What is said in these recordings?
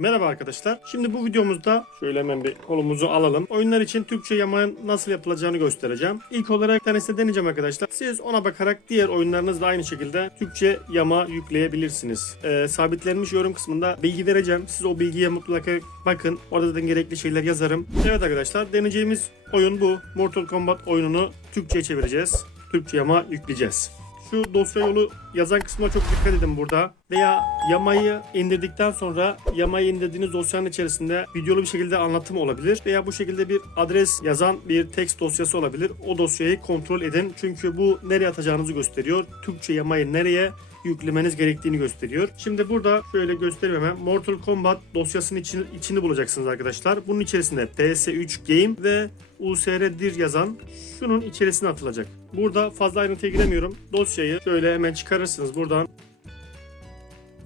Merhaba arkadaşlar. Şimdi bu videomuzda şöyle hemen bir kolumuzu alalım. Oyunlar için Türkçe yamanın nasıl yapılacağını göstereceğim. İlk olarak tanesini deneyeceğim arkadaşlar. Siz ona bakarak diğer oyunlarınızda aynı şekilde Türkçe yama yükleyebilirsiniz. Ee, sabitlenmiş yorum kısmında bilgi vereceğim. Siz o bilgiye mutlaka bakın. Orada da gerekli şeyler yazarım. Evet arkadaşlar deneyeceğimiz oyun bu. Mortal Kombat oyununu Türkçe'ye çevireceğiz. Türkçe yama yükleyeceğiz. Şu dosya yolu yazan kısmına çok dikkat edin burada. Veya yamayı indirdikten sonra yamayı indirdiğiniz dosyanın içerisinde videolu bir şekilde anlatım olabilir. Veya bu şekilde bir adres yazan bir text dosyası olabilir. O dosyayı kontrol edin. Çünkü bu nereye atacağınızı gösteriyor. Türkçe yamayı nereye yüklemeniz gerektiğini gösteriyor. Şimdi burada şöyle göstereyim hemen. Mortal Kombat dosyasının içini, içini bulacaksınız arkadaşlar. Bunun içerisinde PS3 Game ve USR dir yazan şunun içerisine atılacak. Burada fazla ayrıntıya giremiyorum. Dosyayı şöyle hemen çıkarırsınız buradan.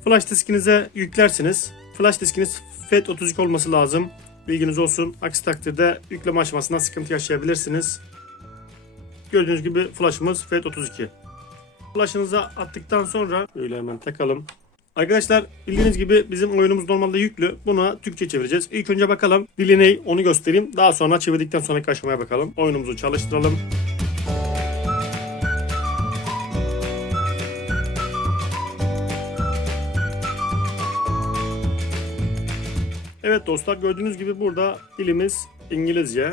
Flash diskinize yüklersiniz. Flash diskiniz FAT32 olması lazım. Bilginiz olsun. Aksi takdirde yükleme aşamasında sıkıntı yaşayabilirsiniz. Gördüğünüz gibi flash'ımız FAT32. Flash'ınıza attıktan sonra böyle hemen takalım. Arkadaşlar bildiğiniz gibi bizim oyunumuz normalde yüklü. Buna Türkçe çevireceğiz. İlk önce bakalım dili ne onu göstereyim. Daha sonra çevirdikten sonraki aşamaya bakalım. Oyunumuzu çalıştıralım. Evet dostlar gördüğünüz gibi burada dilimiz İngilizce.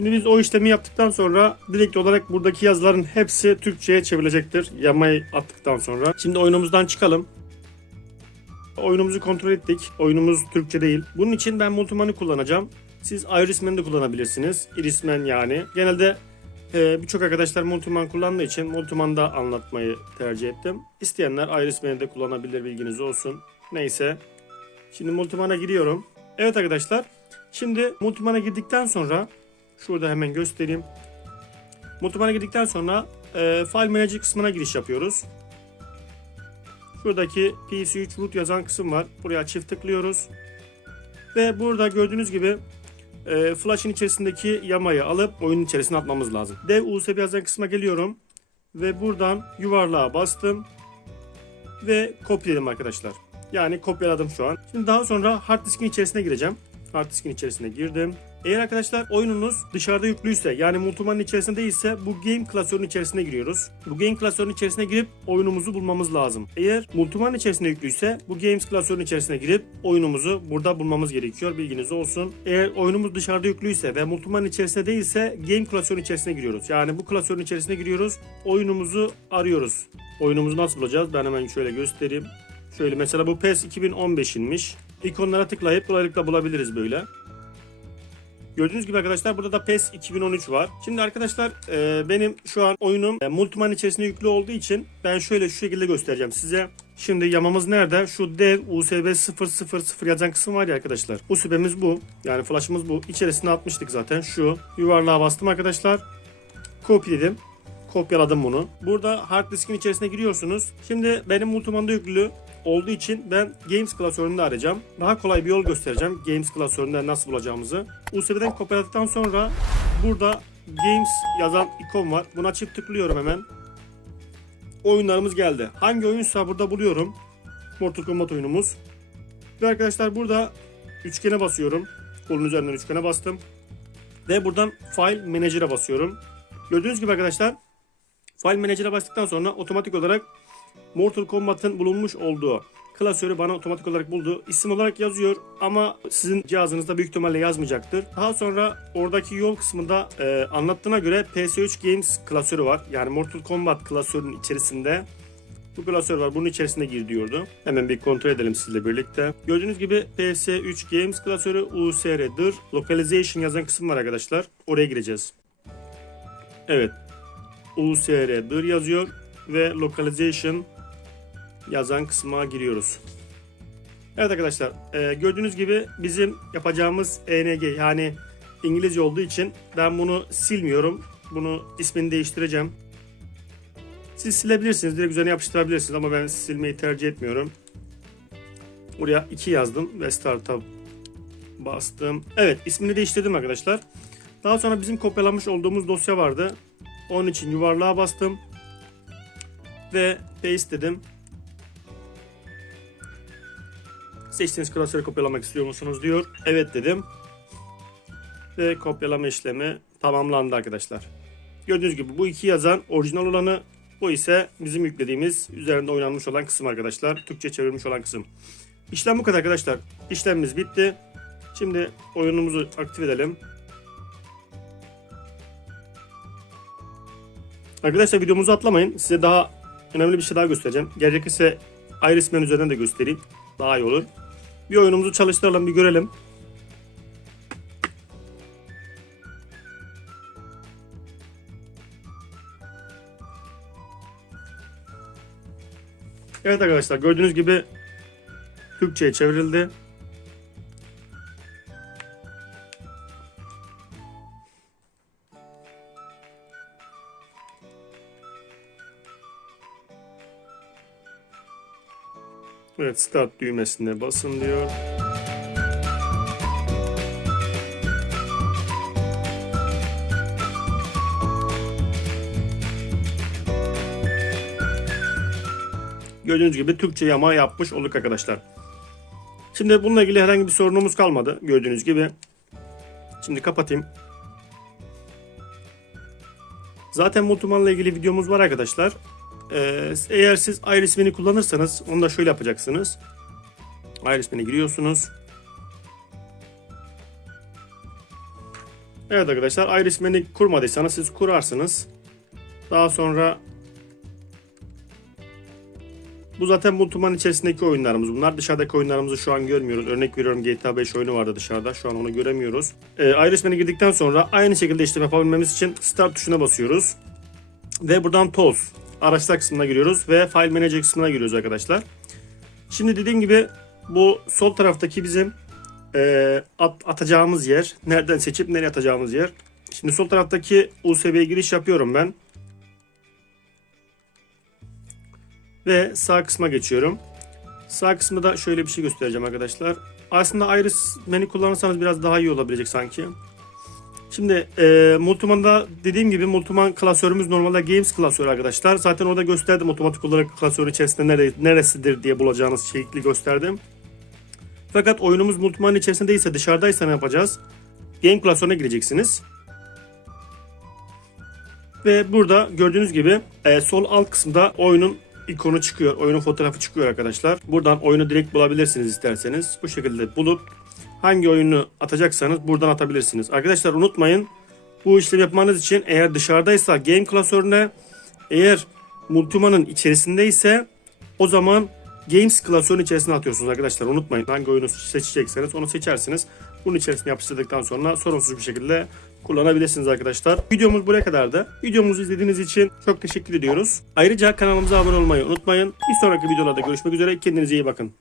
Şimdi biz o işlemi yaptıktan sonra direkt olarak buradaki yazıların hepsi Türkçe'ye çevrilecektir. Yamayı attıktan sonra. Şimdi oyunumuzdan çıkalım. Oyunumuzu kontrol ettik. Oyunumuz Türkçe değil. Bunun için ben Multiman'ı kullanacağım. Siz Irisman'ı da kullanabilirsiniz. Irisman yani. Genelde e, birçok arkadaşlar Multiman kullandığı için Multiman'da anlatmayı tercih ettim. İsteyenler Irisman'ı da kullanabilir bilginiz olsun. Neyse. Şimdi Multiman'a giriyorum. Evet arkadaşlar. Şimdi Multiman'a girdikten sonra şurada hemen göstereyim. Multiman'a girdikten sonra e, File Manager kısmına giriş yapıyoruz. Şuradaki PC3 root yazan kısım var. Buraya çift tıklıyoruz. Ve burada gördüğünüz gibi e, Flash'ın içerisindeki yamayı alıp oyunun içerisine atmamız lazım. Dev USB yazan kısma geliyorum. Ve buradan yuvarlığa bastım. Ve kopyaladım arkadaşlar. Yani kopyaladım şu an. Şimdi daha sonra hard diskin içerisine gireceğim. Hard diskin içerisine girdim. Eğer arkadaşlar oyununuz dışarıda yüklüyse yani multimanın içerisinde değilse bu game klasörünün içerisine giriyoruz. Bu game klasörünün içerisine girip oyunumuzu bulmamız lazım. Eğer multimanın içerisinde yüklüyse bu games klasörünün içerisine girip oyunumuzu burada bulmamız gerekiyor. Bilginiz olsun. Eğer oyunumuz dışarıda yüklüyse ve multimanın içerisinde değilse game klasörünün içerisine giriyoruz. Yani bu klasörün içerisine giriyoruz. Oyunumuzu arıyoruz. Oyunumuzu nasıl bulacağız? Ben hemen şöyle göstereyim. Şöyle mesela bu PES 2015'inmiş. İkonlara tıklayıp kolaylıkla bulabiliriz böyle. Gördüğünüz gibi arkadaşlar burada da PES 2013 var. Şimdi arkadaşlar e, benim şu an oyunum e, Multiman içerisinde yüklü olduğu için ben şöyle şu şekilde göstereceğim size. Şimdi yamamız nerede? Şu dev USB 000 yazan kısım var ya arkadaşlar. USB'miz bu. Yani flash'ımız bu. İçerisine atmıştık zaten. Şu yuvarlığa bastım arkadaşlar. Kopyaladım. Kopyaladım bunu. Burada hard diskin içerisine giriyorsunuz. Şimdi benim Multiman'da yüklü olduğu için ben Games klasöründe arayacağım. Daha kolay bir yol göstereceğim. Games klasöründe nasıl bulacağımızı. USB'den kopyaladıktan sonra burada Games yazan ikon var. Buna çift tıklıyorum hemen. Oyunlarımız geldi. Hangi oyunsa burada buluyorum. Mortal Kombat oyunumuz. Ve arkadaşlar burada üçgene basıyorum. Kolun üzerinden üçgene bastım. Ve buradan File Manager'a basıyorum. Gördüğünüz gibi arkadaşlar File Manager'a bastıktan sonra otomatik olarak Mortal Kombat'ın bulunmuş olduğu klasörü bana otomatik olarak buldu. İsim olarak yazıyor ama sizin cihazınızda büyük ihtimalle yazmayacaktır. Daha sonra oradaki yol kısmında e, anlattığına göre PS3 Games klasörü var. Yani Mortal Kombat klasörünün içerisinde bu klasör var. Bunun içerisine gir diyordu. Hemen bir kontrol edelim sizle birlikte. Gördüğünüz gibi PS3 Games klasörü USR'dır. Localization yazan kısım var arkadaşlar. Oraya gireceğiz. Evet. USR'dır yazıyor ve localization yazan kısma giriyoruz. Evet arkadaşlar e, gördüğünüz gibi bizim yapacağımız ENG yani İngilizce olduğu için ben bunu silmiyorum. Bunu ismini değiştireceğim. Siz silebilirsiniz. Direkt üzerine yapıştırabilirsiniz ama ben silmeyi tercih etmiyorum. Buraya 2 yazdım ve start'a bastım. Evet ismini değiştirdim arkadaşlar. Daha sonra bizim kopyalamış olduğumuz dosya vardı. Onun için yuvarlığa bastım ve paste dedim. Seçtiğiniz klasörü kopyalamak istiyor musunuz diyor. Evet dedim. Ve kopyalama işlemi tamamlandı arkadaşlar. Gördüğünüz gibi bu iki yazan orijinal olanı bu ise bizim yüklediğimiz üzerinde oynanmış olan kısım arkadaşlar. Türkçe çevrilmiş olan kısım. İşlem bu kadar arkadaşlar. İşlemimiz bitti. Şimdi oyunumuzu aktif edelim. Arkadaşlar videomuzu atlamayın. Size daha önemli bir şey daha göstereceğim. Gerekirse Irisman üzerinden de göstereyim. Daha iyi olur. Bir oyunumuzu çalıştıralım bir görelim. Evet arkadaşlar gördüğünüz gibi Türkçe'ye çevrildi. Evet start düğmesine basın diyor. Gördüğünüz gibi Türkçe yama yapmış olduk arkadaşlar. Şimdi bununla ilgili herhangi bir sorunumuz kalmadı gördüğünüz gibi. Şimdi kapatayım. Zaten Multiman'la ilgili videomuz var arkadaşlar. Ee, eğer siz Irisman'i kullanırsanız onu da şöyle yapacaksınız. Irisman'e giriyorsunuz. Evet arkadaşlar Irisman'i kurmadıysanız siz kurarsınız. Daha sonra bu zaten Multiman içerisindeki oyunlarımız. Bunlar dışarıdaki oyunlarımızı şu an görmüyoruz. Örnek veriyorum GTA 5 oyunu vardı dışarıda. Şu an onu göremiyoruz. Ee, Irisman'e girdikten sonra aynı şekilde işlem yapabilmemiz için Start tuşuna basıyoruz. Ve buradan Tools araçlar kısmına giriyoruz ve File Manager kısmına giriyoruz arkadaşlar. Şimdi dediğim gibi bu sol taraftaki bizim e, at, atacağımız yer. Nereden seçip nereye atacağımız yer. Şimdi sol taraftaki USB'ye giriş yapıyorum ben. Ve sağ kısma geçiyorum. Sağ kısmında da şöyle bir şey göstereceğim arkadaşlar. Aslında Iris menü kullanırsanız biraz daha iyi olabilecek sanki. Şimdi e, Multiman'da dediğim gibi Multiman klasörümüz normalde Games klasörü arkadaşlar. Zaten orada gösterdim otomatik olarak klasörün içerisinde nere, neresidir diye bulacağınız şekli gösterdim. Fakat oyunumuz Multiman içerisinde değilse dışarıdaysa ne yapacağız? Game klasörüne gireceksiniz. Ve burada gördüğünüz gibi e, sol alt kısımda oyunun ikonu çıkıyor. Oyunun fotoğrafı çıkıyor arkadaşlar. Buradan oyunu direkt bulabilirsiniz isterseniz. Bu şekilde bulup hangi oyunu atacaksanız buradan atabilirsiniz. Arkadaşlar unutmayın bu işlemi yapmanız için eğer dışarıdaysa game klasörüne eğer Multima'nın içerisindeyse o zaman Games klasörünün içerisine atıyorsunuz arkadaşlar. Unutmayın hangi oyunu seçecekseniz onu seçersiniz. Bunun içerisine yapıştırdıktan sonra sorunsuz bir şekilde kullanabilirsiniz arkadaşlar. Videomuz buraya kadardı. Videomuzu izlediğiniz için çok teşekkür ediyoruz. Ayrıca kanalımıza abone olmayı unutmayın. Bir sonraki videolarda görüşmek üzere. Kendinize iyi bakın.